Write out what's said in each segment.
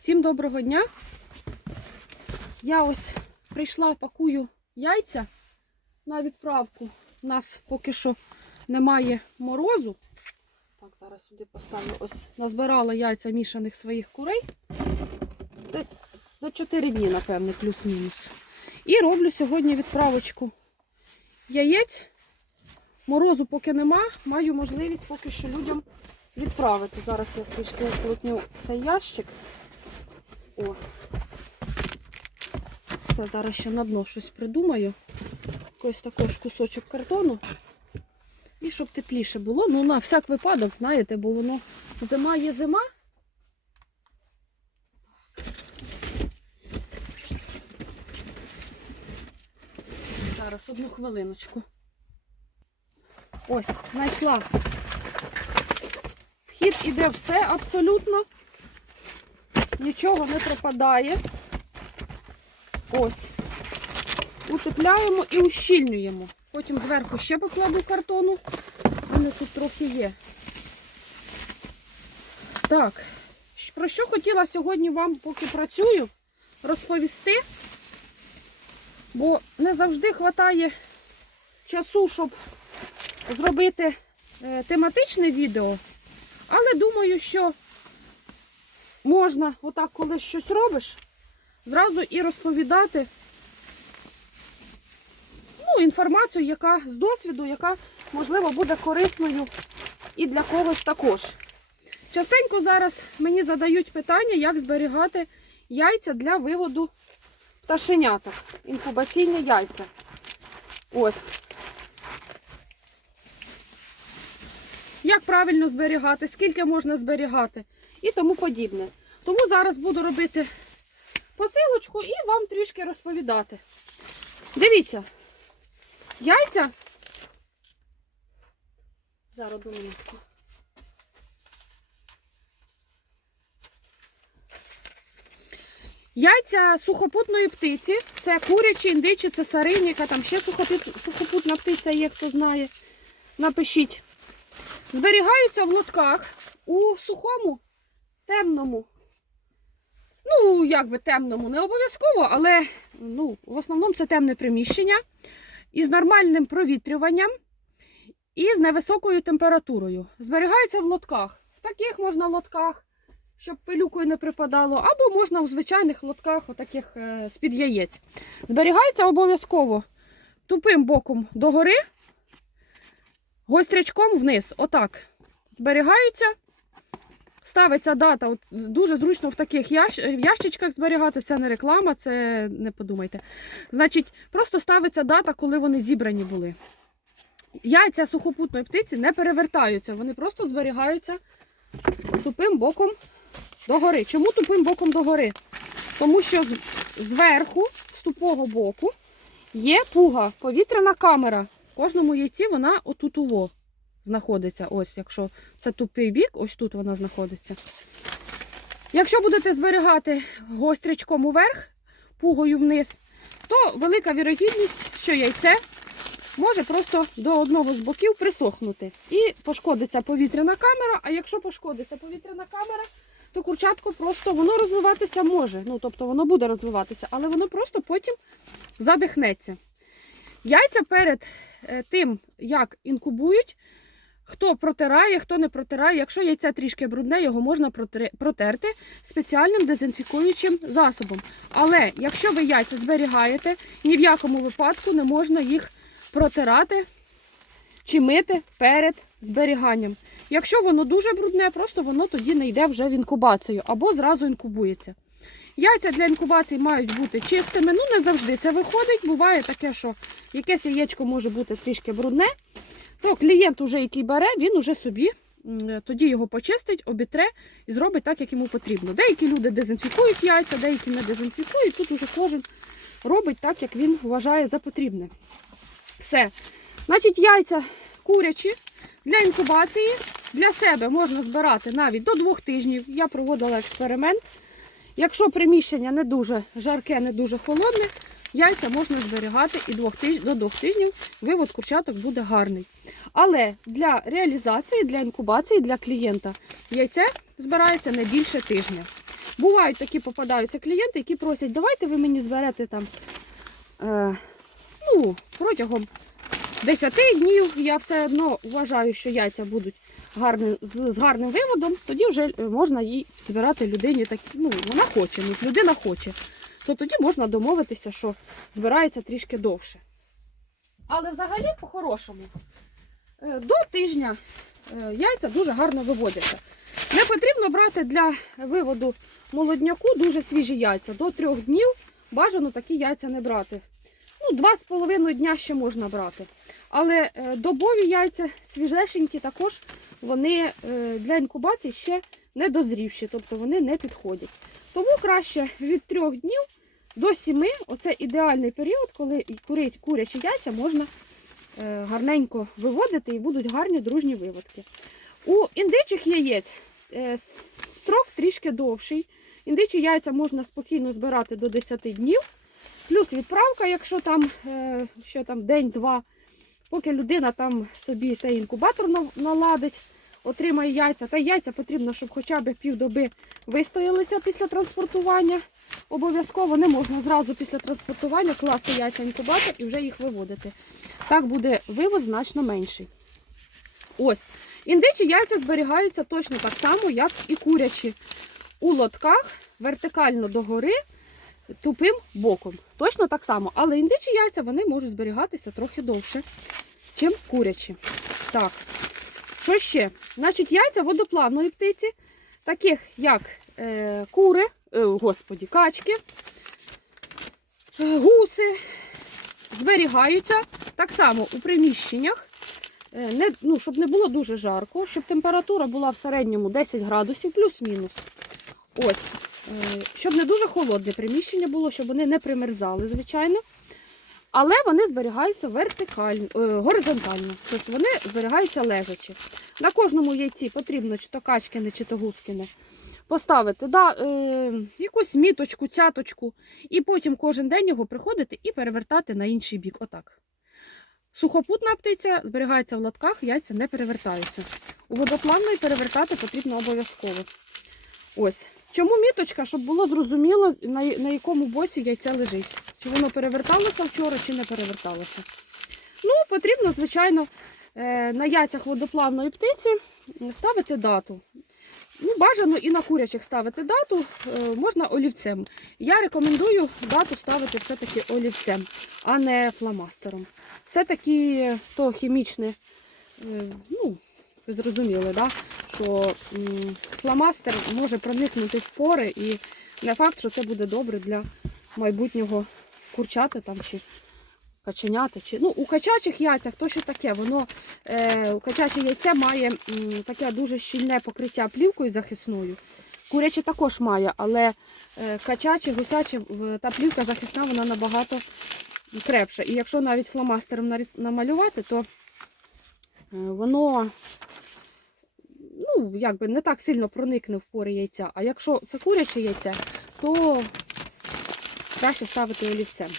Всім доброго дня. Я ось прийшла, пакую яйця на відправку. У нас поки що немає морозу. Так, зараз сюди поставлю. Ось назбирала яйця мішаних своїх курей. Десь за 4 дні, напевне, плюс-мінус. І роблю сьогодні відправочку яєць. Морозу поки нема, маю можливість поки що людям відправити. Зараз я трішки оплотню цей ящик. О. Це зараз ще на дно щось придумаю. Ось також кусочок картону. І щоб тепліше було. Ну, на всяк випадок, знаєте, бо воно зима є зима. Зараз одну хвилиночку. Ось, знайшла. Вхід іде все абсолютно. Нічого не пропадає. Ось. Утепляємо і ущільнюємо. Потім зверху ще покладу картону. У мене тут трохи є. Так, про що хотіла сьогодні вам, поки працюю, розповісти. Бо не завжди вистачає часу, щоб зробити е, тематичне відео. Але думаю, що можна, отак, коли щось робиш, зразу і розповідати ну, інформацію, яка з досвіду, яка, можливо, буде корисною і для когось також. Частенько зараз мені задають питання, як зберігати яйця для виводу пташеняток. Інкубаційні яйця. Ось. Як правильно зберігати, скільки можна зберігати і тому подібне. Тому зараз буду робити посилочку і вам трішки розповідати. Дивіться, яйця. Зараз одну минутку. Яйця сухопутної птиці, це курячі, індичі, це сарині, яка там ще сухопутна птиця є, хто знає. Напишіть. Зберігаються в лотках у сухому, темному. Ну, як би темному, не обов'язково, але ну, в основному це темне приміщення із нормальним провітрюванням і з невисокою температурою. Зберігаються в лотках. В таких можна лотках, щоб пилюкою не припадало, або можна у звичайних лотках, отаких е, з-під яєць. Зберігається обов'язково тупим боком догори, гострячком вниз. Отак. Зберігаються. Ставиться дата. От дуже зручно в таких ящ... ящичках зберігати. Це не реклама, це не подумайте. Значить, просто ставиться дата, коли вони зібрані були. Яйця сухопутної птиці не перевертаються, вони просто зберігаються тупим боком догори. Чому тупим боком догори? Тому що зверху, з тупого боку, є пуга, повітряна камера. Кожному яйці вона отут уво знаходиться. Ось, якщо це тупий бік, ось тут вона знаходиться. Якщо будете зберігати гострячком уверх, пугою вниз, то велика вірогідність, що яйце може просто до одного з боків присохнути. І пошкодиться повітряна камера. А якщо пошкодиться повітряна камера, то курчатко просто воно розвиватися може. Ну, тобто воно буде розвиватися, але воно просто потім задихнеться. Яйця перед тим, як інкубують, хто протирає, хто не протирає. Якщо яйце трішки брудне, його можна протерти спеціальним дезінфікуючим засобом. Але якщо ви яйця зберігаєте, ні в якому випадку не можна їх протирати чи мити перед зберіганням. Якщо воно дуже брудне, просто воно тоді не йде вже в інкубацію або зразу інкубується. Яйця для інкубації мають бути чистими. Ну, не завжди це виходить. Буває таке, що якесь яєчко може бути трішки брудне. То клієнт, уже, який бере, він уже собі тоді його почистить, обітре і зробить так, як йому потрібно. Деякі люди дезінфікують яйця, деякі не дезінфікують. Тут уже кожен робить так, як він вважає за потрібне. Все. Значить, яйця курячі для інкубації. Для себе можна збирати навіть до двох тижнів. Я проводила експеримент. Якщо приміщення не дуже жарке, не дуже холодне, яйця можна зберігати і двох тиж... до двох тижнів вивод курчаток буде гарний. Але для реалізації, для інкубації, для клієнта яйце збирається не більше тижня. Бувають такі попадаються клієнти, які просять, давайте ви мені зберете там е, ну, протягом 10 днів. Я все одно вважаю, що яйця будуть гарні, з, з гарним виводом, тоді вже е, можна їй збирати людині так, ну, вона хоче, ну, людина хоче. То тоді можна домовитися, що збирається трішки довше. Але взагалі, по-хорошому, е, до тижня е, яйця дуже гарно виводяться. Не потрібно брати для виводу молодняку дуже свіжі яйця. До трьох днів бажано такі яйця не брати. Ну, два з половиною дня ще можна брати. Але е, добові яйця свіжешенькі також вони е, для інкубації ще не дозрівші, тобто вони не підходять. Тому краще від трьох днів до сіми оце ідеальний період, коли і курять- курячі яйця можна е, гарненько виводити і будуть гарні дружні виводки. У індичих яєць строк трішки довший. Індичі яйця можна спокійно збирати до 10 днів. Плюс відправка, якщо там там день-два, поки людина там собі цей інкубатор наладить, отримає яйця. Та яйця потрібно, щоб хоча б півдоби вистоялися після транспортування. Обов'язково не можна зразу після транспортування класти яйця в інкубатор і вже їх виводити. Так буде вивод значно менший. Ось. Індичі яйця зберігаються точно так само, як і курячі. У лотках вертикально догори тупим боком. Точно так само. Але індичі яйця вони можуть зберігатися трохи довше, ніж курячі. Так. Що ще? Значить, яйця водоплавної птиці, таких як е, кури, е, господі, качки, е, гуси, зберігаються так само у приміщеннях. Е, Не, ну, щоб не було дуже жарко, щоб температура була в середньому 10 градусів плюс-мінус. Ось. Е, Щоб не дуже холодне приміщення було, щоб вони не примерзали, звичайно. Але вони зберігаються вертикально, е, горизонтально. Тобто вони зберігаються лежачи. На кожному яйці потрібно чи то качкине, чи то гускине поставити да, е, якусь міточку, цяточку, і потім кожен день його приходити і перевертати на інший бік. Отак. Сухопутна птиця зберігається в лотках, яйця не перевертаються. У водоплавної перевертати потрібно обов'язково. Ось. Чому міточка, щоб було зрозуміло, на, на якому боці яйця лежить. Чи воно переверталося вчора, чи не переверталося. Ну, потрібно, звичайно, е, на яйцях водоплавної птиці ставити дату. Ну, бажано і на курячих ставити дату, е, можна олівцем. Я рекомендую дату ставити все-таки олівцем, а не фломастером. Все-таки то хімічне, е, ну, ви зрозуміли, да? що фломастер може проникнути в пори і не факт, що це буде добре для майбутнього курчати там чи каченяти. Чи... Ну, у качачих яйцях то що таке, воно е, у качаче яйце має м, таке дуже щільне покриття плівкою захисною. Куряче також має, але е, качаче, гусяче, та плівка захисна, вона набагато крепша. І якщо навіть фломастером намалювати, то воно ну, якби не так сильно проникне в пори яйця. А якщо це куряче яйце, то краще ставити олівцем.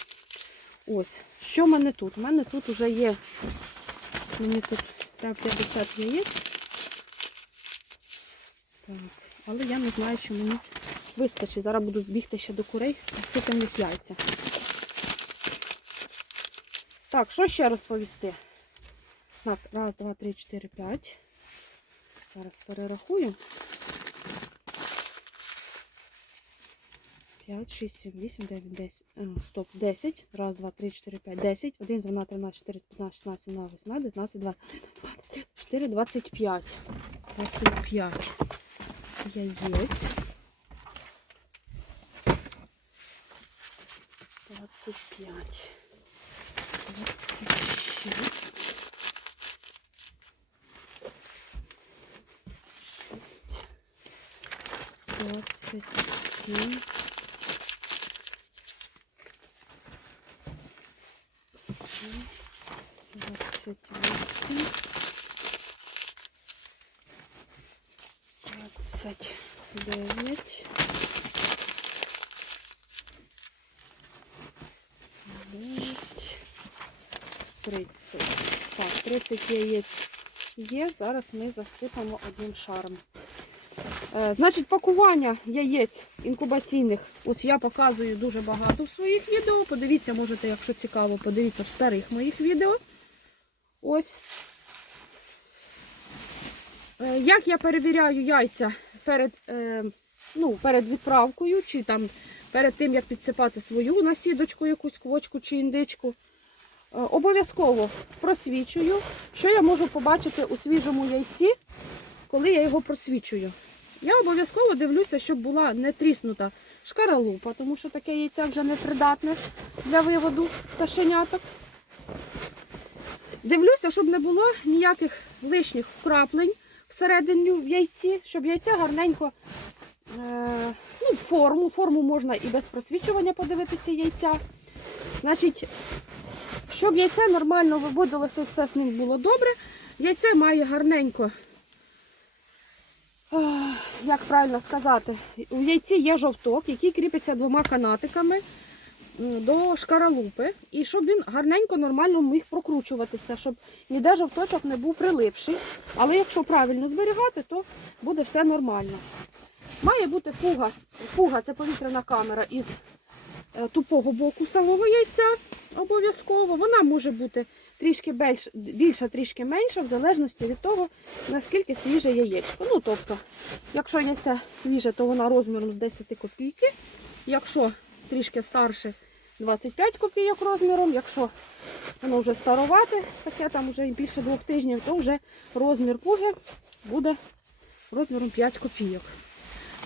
Ось, що в мене тут? У мене тут вже є, мені тут треба 50 яєць. Так, але я не знаю, чи мені вистачить. Зараз буду бігти ще до курей, носити в них яйця. Так, що ще розповісти? Так, раз, два, три, чотири, п'ять. Зараз перерахую. 5, 6, 7, 8, 9, 10. Е, Стоп, 10. Раз, два, три, 4, 5, 10. 1, 12, 13, 14, 15, 16, 17, 18, 19, 20, 23, 4, 25. 25 яєць. 25. 27. двадцять вісім. Двадцать девять. Девять. Тридцять. Так, 30 яєць є. Зараз ми засипаємо одним шаром. Е, Значить, пакування яєць інкубаційних, ось я показую дуже багато в своїх відео. Подивіться, можете, якщо цікаво, подивіться в старих моїх відео. Ось. Е, Як я перевіряю яйця перед, е, ну, перед відправкою, чи там перед тим, як підсипати свою насідочку, якусь квочку чи індичку. Обов'язково просвічую, що я можу побачити у свіжому яйці, коли я його просвічую. Я обов'язково дивлюся, щоб була не тріснута шкаралупа, тому що таке яйце вже не придатне для виводу пташеняток. Дивлюся, щоб не було ніяких лишніх вкраплень всередині в яйці, щоб яйце гарненько е, ну, форму. Форму можна і без просвічування подивитися яйця. Значить, щоб яйце нормально виводилося, все з ним було добре. Яйце має гарненько, як правильно сказати, у яйці є жовток, який кріпиться двома канатиками до шкаралупи. І щоб він гарненько, нормально міг прокручуватися, щоб ніде жовточок не був прилипший. Але якщо правильно зберігати, то буде все нормально. Має бути фуга. Фуга це повітряна камера із е, тупого боку самого яйця обов'язково. Вона може бути трішки більш, більша, трішки менша, в залежності від того, наскільки свіже яєчко. Ну, тобто, якщо яйце свіже, то вона розміром з 10 копійки. Якщо трішки старше, 25 копійок розміром. Якщо воно вже старовате, таке там вже більше двох тижнів, то вже розмір пуги буде розміром 5 копійок.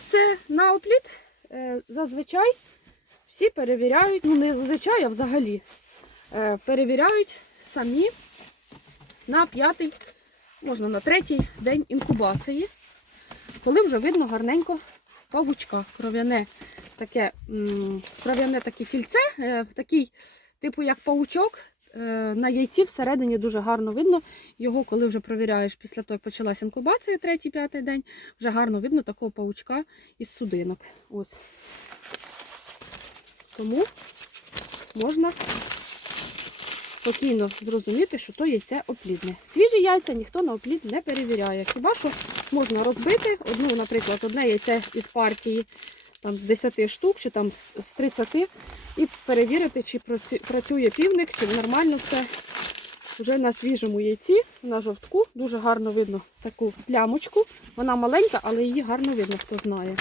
Все на опліт е, зазвичай всі перевіряють, ну не зазвичай, а взагалі е, перевіряють самі на п'ятий, можна на третій день інкубації, коли вже видно гарненько павучка, кров'яне таке, кров'яне таке кільце, е, такий, типу як павучок. е, На яйці всередині дуже гарно видно. Його, коли вже провіряєш після того, як почалася інкубація, третій, п'ятий день, вже гарно видно такого павучка із судинок. Ось. Тому можна спокійно зрозуміти, що то яйце оплідне. Свіжі яйця ніхто на оплід не перевіряє. Хіба що можна розбити одну, наприклад, одне яйце із партії там, з 10 штук чи там з- з 30 і перевірити, чи працює півник, чи нормально все. Вже на свіжому яйці, на жовтку, дуже гарно видно таку плямочку. Вона маленька, але її гарно видно, хто знає.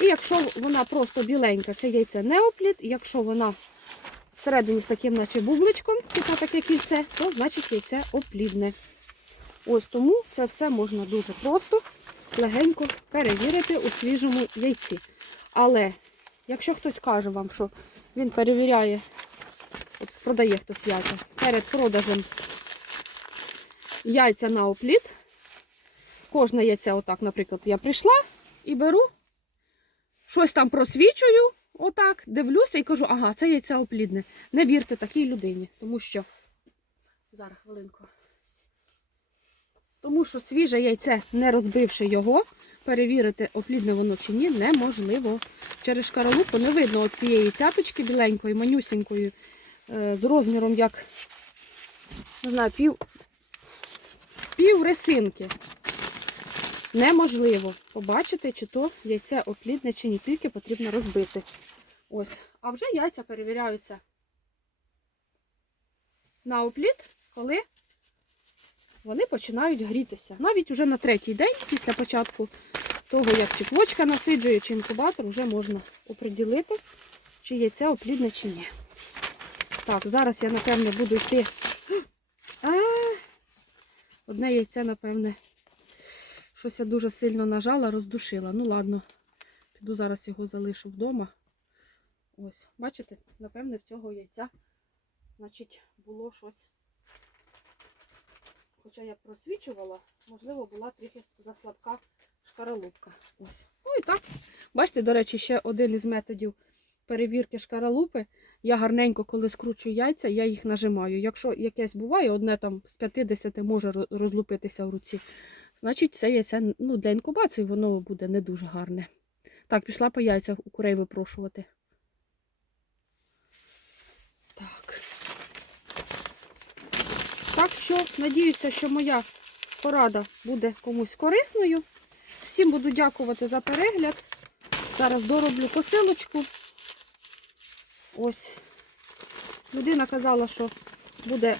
І якщо вона просто біленька, це яйце не опліт. І якщо вона всередині з таким, наче бубличком, типу таке кільце, то значить яйце оплідне. Ось тому це все можна дуже просто, легенько перевірити у свіжому яйці. Але якщо хтось каже вам, що він перевіряє, от продає хтось яйця, перед продажем яйця на опліт, кожне яйце, отак, наприклад, я прийшла і беру, щось там просвічую, отак, дивлюся і кажу, ага, це яйце оплідне. Не вірте такій людині, тому що. Зараз хвилинку. Тому що свіже яйце, не розбивши його, перевірити, оплідне воно чи ні, неможливо. Через шкаралупу не видно цієї цяточки біленької, манюсінької, е, з розміром як не знаю, пів, пів рисинки. Неможливо побачити, чи то яйце оплідне, чи ні, тільки потрібно розбити. Ось. А вже яйця перевіряються на опліт, коли вони починають грітися. Навіть уже на третій день, після початку того, як чи насиджує, чи інкубатор, вже можна оприділити, чи яйце оплідне, чи ні. Так, зараз я, напевне, буду йти. Одне яйце, напевне, щось я дуже сильно нажала, роздушила. Ну ладно, піду зараз його залишу вдома. Ось, бачите, напевне, в цього яйця, значить, було щось. Хоча я просвічувала, можливо, була трохи заслабка шкаралупка. Ось. Ну і так. Бачите, до речі, ще один із методів перевірки шкаралупи. Я гарненько, коли скручую яйця, я їх нажимаю. Якщо якесь буває, одне там з 50 може розлупитися в руці, значить це яйце ну, для інкубації воно буде не дуже гарне. Так, пішла по яйцях у курей випрошувати. Так. Так що, надіюся, що моя порада буде комусь корисною. всім буду дякувати за перегляд. Зараз дороблю посилочку. Ось. Людина казала, що буде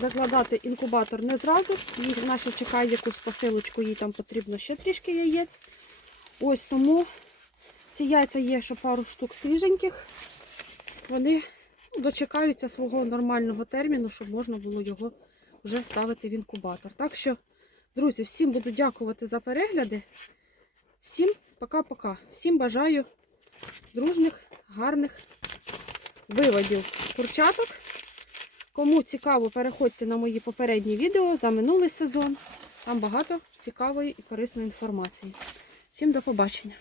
закладати інкубатор не зразу. Їй вона чекає якусь посилочку, їй там потрібно ще трішки яєць. Ось тому ці яйця є ще пару штук свіженьких. Вони дочекаються свого нормального терміну, щоб можна було його вже ставити в інкубатор. Так що, друзі, всім буду дякувати за перегляди. Всім пока-пока. Всім бажаю дружних, гарних виводів курчаток. Кому цікаво, переходьте на мої попередні відео за минулий сезон. Там багато цікавої і корисної інформації. Всім до побачення!